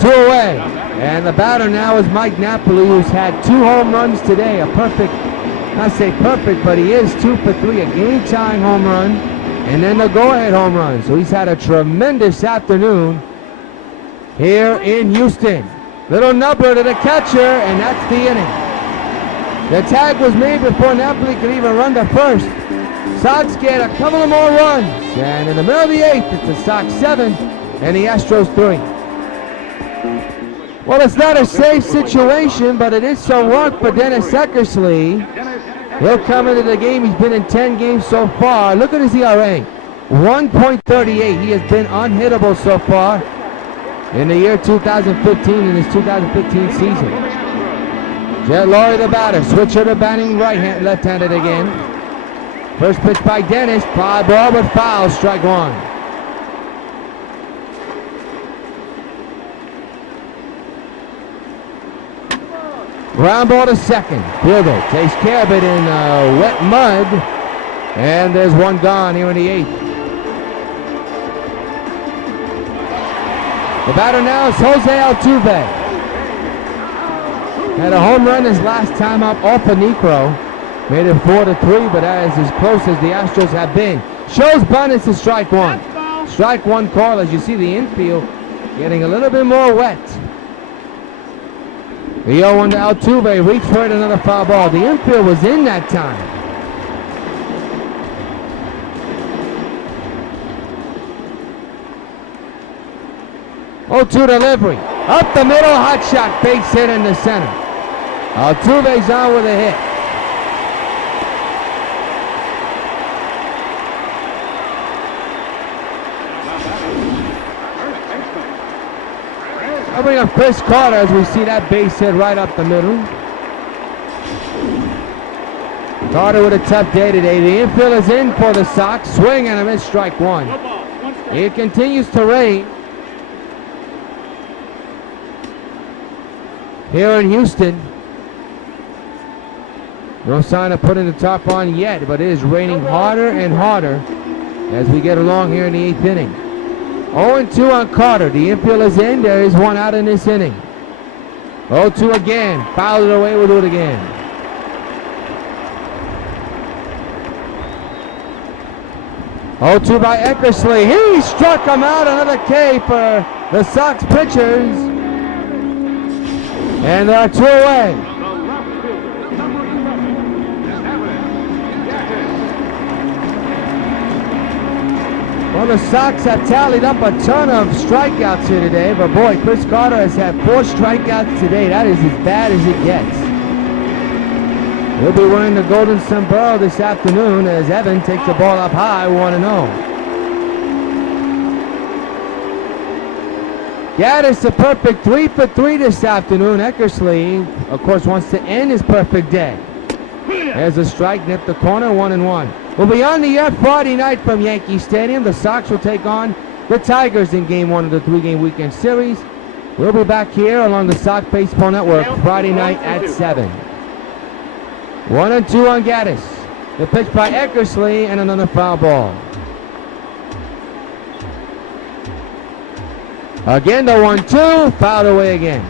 2 away. And the batter now is Mike Napoli, who's had 2 home runs today. A perfect, not say perfect, but he is 2 for 3. A game-tying home run, and then the go-ahead home run. So he's had a tremendous afternoon here in Houston. Little number to the catcher, and that's the inning. The tag was made before Napoli could even run to first. Sox get a couple of more runs, and in the middle of the 8th, it's the Sox 7 and the Astros 3. Well, it's not a safe situation, but it is some work for Dennis Eckersley. He'll come into the game. He's been in 10 games so far. Look at his ERA, 1.38. He has been unhittable so far in the year 2015, in his 2015 season. Jet Laurie the batter, switcher to batting left-handed again. First pitch by Dennis, fly ball but foul, strike 1. Ground ball to second. Fielder takes care of it in wet mud. And there's one gone here in the 8th. The batter now is Jose Altuve. Had a home run his last time up off of Necro. Made it 4-3, but that is as close as the Astros have been. Shows bunt, it's a strike 1. Strike 1 call as you see the infield getting a little bit more wet. The 0-1 to Altuve, reached for it, another foul ball. The infield was in that time. Oh, 2 delivery. Up the middle, hot shot, base hit in the center. Altuve's on with a hit. I'll bring up Chris Carter as we see that base hit right up the middle. Carter with a tough day today. The infield is in for the Sox. Swing and a miss, strike 1. It continues to rain here in Houston. No sign of putting the top on yet, but it is raining harder and harder as we get along here in the 8th inning. 0-2 on Carter. The infield is in. There is one out in this inning. 0-2 again. Fouled it away. We'll do it again. Oh, 2 by Eckersley. He struck him out. Another K for the Sox pitchers. And there are 2 away. Well, the Sox have tallied up a ton of strikeouts here today, but boy, Chris Carter has had 4 strikeouts today. That is as bad as it gets. He'll be wearing the golden sombrero this afternoon as Evan takes the ball up high, 1-0. Gaddis a perfect 3 for 3 this afternoon. Eckersley, of course, wants to end his perfect day. There's a strike, nipped the corner, 1-1. We'll be on the air Friday night from Yankee Stadium. The Sox will take on the Tigers in Game 1 of the 3-game weekend series. We'll be back here along the Sox Baseball Network Friday night at 7. 1-2 on Gaddis. The pitch by Eckersley and another foul ball. Again the 1-2, fouled away again.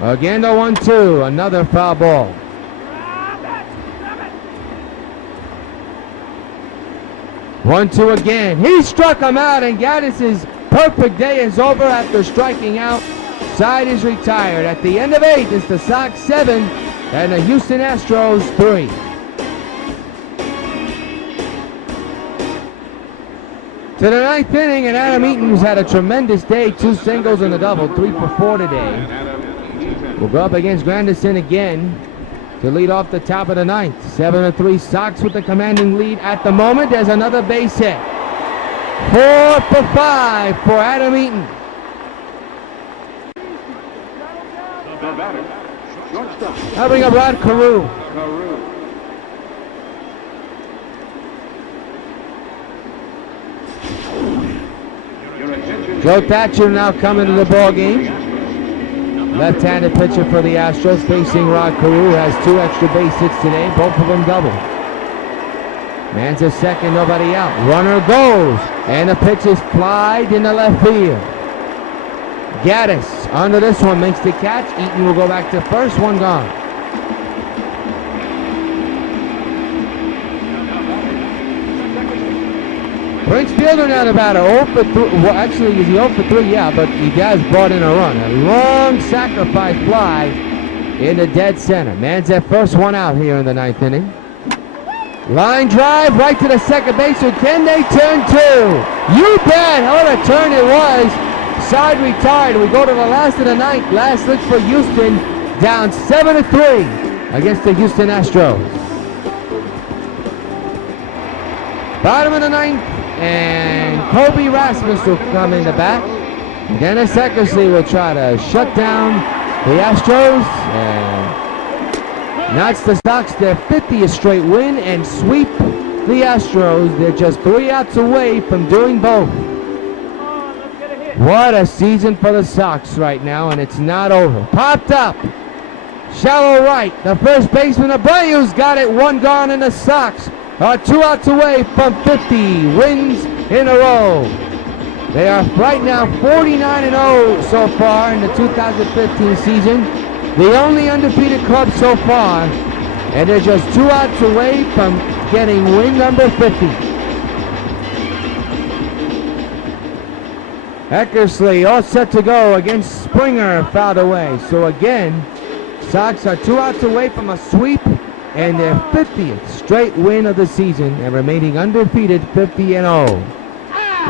Again the 1-2, another foul ball. One, 2 again. He struck him out, and Gaddis' perfect day is over after striking out side is retired. At the end of 8, it's the Sox 7 and the Houston Astros 3. To the 9th inning, and Adam Eaton's had a tremendous day. 2 singles and a double, 3 for 4 today. We'll go up against Granderson again to lead off the top of the 9th. 7-3 Sox with the commanding lead at the moment. There's another base hit. 4 for 5 for Adam Eaton. The batter, shortstop. I'll bring up Rod Carew. Joe Thatcher now coming to the ball game. Left-handed pitcher for the Astros, facing Rod Carew, has 2 extra base hits today, both of them double. Man's a second, nobody out. Runner goes, and the pitch is flied in the left field. Gaddis under this one makes the catch. Eaton will go back to first, 1 gone. Prince Fielder now the batter, 0 for 3. Well, actually, is he 0 for 3? Yeah, but he has brought in a run. A long sacrifice fly in the dead center. Man's at first, 1 out here in the 9th inning. Line drive right to the second baseman. Can they turn 2? You bet! What a turn it was. Side retired. We go to the last of the 9th. Last look for Houston, down 7-3 against the Houston Astros. Bottom of the 9th, and Kobe Rasmus will come in the bat. Dennis Eckersley will try to shut down the Astros, and that's the Sox their 50th straight win and sweep the Astros. They're just 3 outs away from doing both. What a season for the Sox right now, and it's not over. Popped up, shallow right. The first baseman, Abreu's got it. 1 gone, and the Sox are 2 outs away from 50 wins in a row. They are right now 49-0 so far in the 2015 season. The only undefeated club so far, and they're just 2 outs away from getting win number 50. Eckersley all set to go against Springer, fouled away. So again, Sox are 2 outs away from a sweep and their 50th straight win of the season, and remaining undefeated 50-0.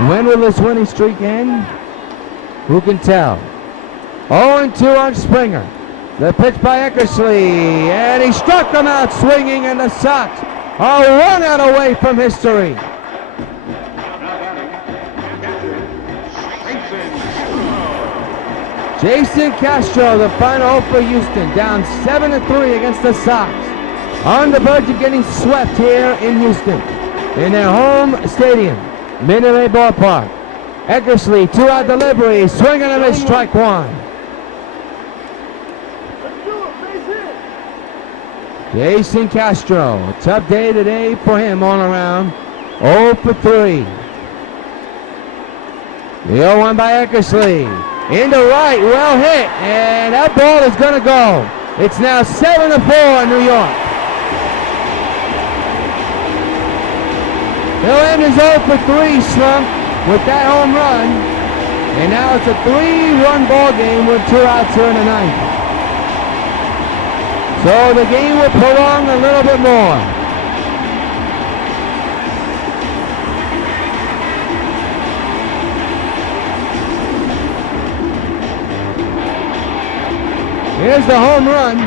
When will this winning streak end? Who can tell? 0-2 on Springer. The pitch by Eckersley, and he struck him out swinging, and the Sox are 1 out away from history. Jason Castro, the final for Houston, down 7-3 against the Sox. On the verge of getting swept here in Houston, in their home stadium, Minute Maid Ballpark. Eckersley, 2-out delivery, swing and a miss, strike 1. Jason Castro, a tough day today for him all around, 0 for 3. The 0-1 by Eckersley, into right, well hit, and that ball is going to go. It's now 7-4 in New York. He'll end his 0 for 3 slump with that home run. And now it's a 3-run ball game with 2 outs here in the 9th. So the game will prolong a little bit more. Here's the home run.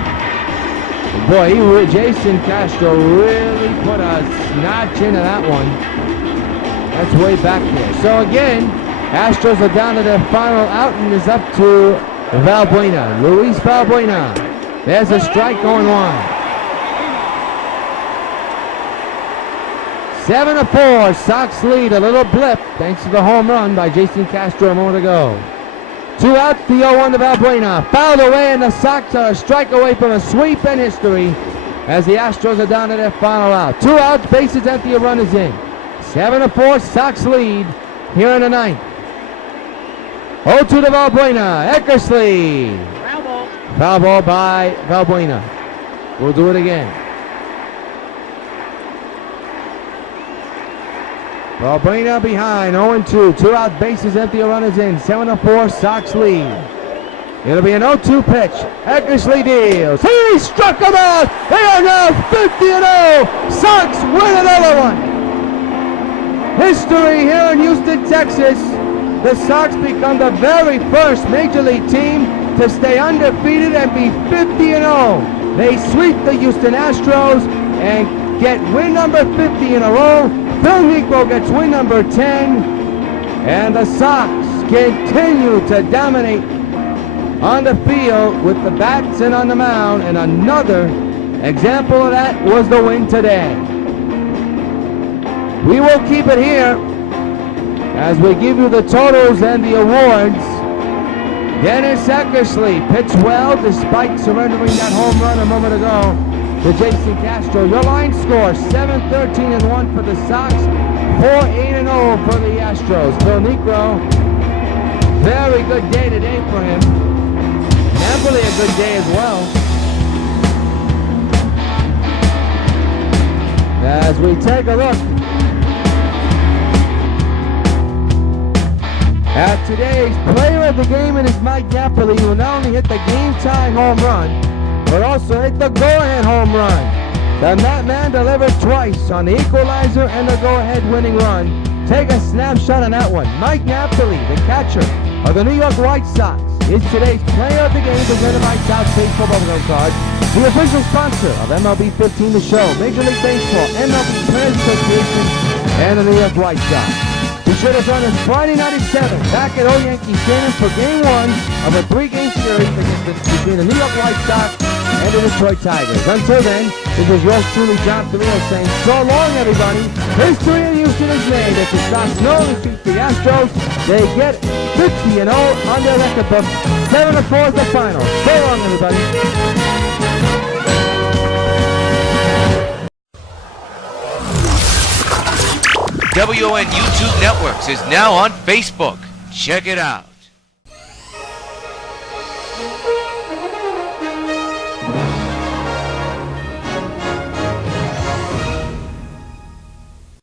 Boy, Jason Castro really put a notch into that one. That's way back there. So again, Astros are down to their final out, and is up to Valbuena. Luis Valbuena. There's a strike going on. 7-4, Sox lead, a little blip thanks to the home run by Jason Castro a moment ago. 2 outs, the 0-1 to Valbuena. Fouled away, and the Sox are a strike away from a sweep in history as the Astros are down to their final out. 2 outs, bases empty, a run is in. 7-4, Sox lead here in the 9th. 0-2 to Valbuena. Eckersley. Foul ball by Valbuena. We'll do it again. Valbuena behind, 0-2. 2 out, bases empty, a run is in. 7-4, Sox lead. It'll be an 0-2 pitch. Eckersley deals. He struck him out. They are now 50-0. Sox win another one. History here in Houston, Texas. The Sox become the very first Major League team to stay undefeated and be 50-0. They sweep the Houston Astros and get win number 50 in a row. Phil Niekro gets win number 10. And the Sox continue to dominate on the field with the bats and on the mound. And another example of that was the win today. We will keep it here as we give you the totals and the awards. Dennis Eckersley pitched well despite surrendering that home run a moment ago to Jason Castro. Your line score, 7-13-1 for the Sox, 4-8-0 for the Astros. Phil Niekro, very good day today for him. Napoli a good day as well. As we take a look at today's player of the game, it is Mike Napoli, who not only hit the game-tying home run, but also hit the go-ahead home run. The man delivered twice on the equalizer and the go-ahead winning run. Take a snapshot on that one. Mike Napoli, the catcher of the New York White Sox, is today's player of the game, presented by South State Football Card, the official sponsor of MLB 15 The Show, Major League Baseball, MLB Players Association, and the New York White Sox. Be sure to join us Friday night at 7 back at Old Yankee Stadium for Game 1 of a 3-game series between the New York White Sox and the Detroit Tigers. Until then, this is yours truly, John Rios, saying so long, everybody. History in Houston is made. If the Sox know defeat the Astros, they get 50-0 on their record book. 7-4 is the final. So long, everybody. WON YouTube Networks is now on Facebook. Check it out.